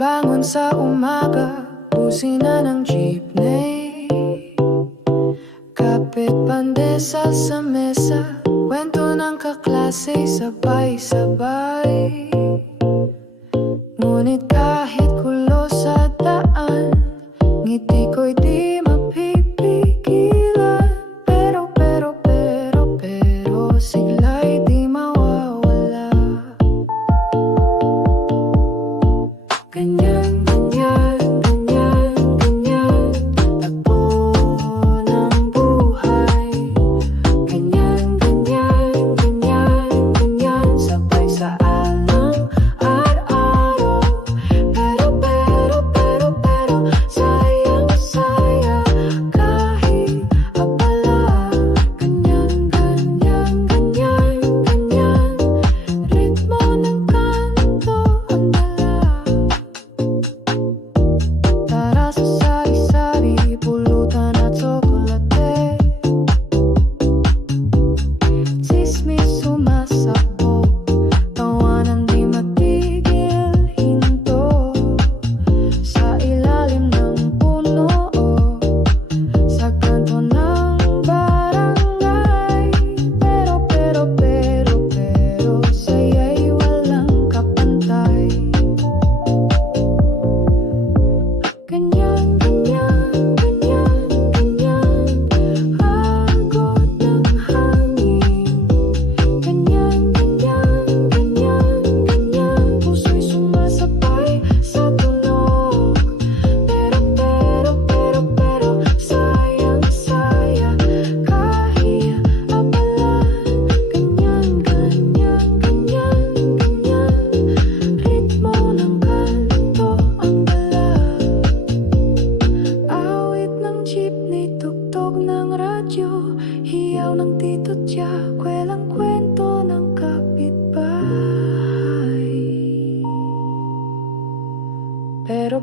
Bangon sa umaga, busina ng jeepney, kape pandesal sa mesa, kwento ng kaklase sabay-sabay. Ngunit kahit gulo sa daan, ngiti ko'y di mapipigilan. Pero sigla'y di mawawala. Ganyan, ganyan, ganyan, ganyan, takbo ng buhay. Ganyan, ganyan, ganyan, ganyan, sabay sa alang araw-araw. Pero, sayang-saya kahit abala. Ganyan, ganyan, ganyan, ganyan, ritmo ng kanto ang dala. Tara sa sari-sari, pulutan at tsokolate, tsismis sumasabog, tawanan di matigil hinto. Sa ilalim ng puno o sa kanto ng barangay. Pero, saya'y walang kapantay. Ganyan, ganyan, ganyan, ganyan, agos ng hangin. Ganyan, ganyan, ganyan, ganyan, puso'y sumasabay sa tunog. Pero, sayang-saya kahit abala. Ganyan, ganyan, ganyan, ganyan, ritmo ng kanto ang dala. Awit ng jeepney, tugtog ng radyo, hiyaw ng tito Tiya, kwelang kwento ng kapitbahay. Pero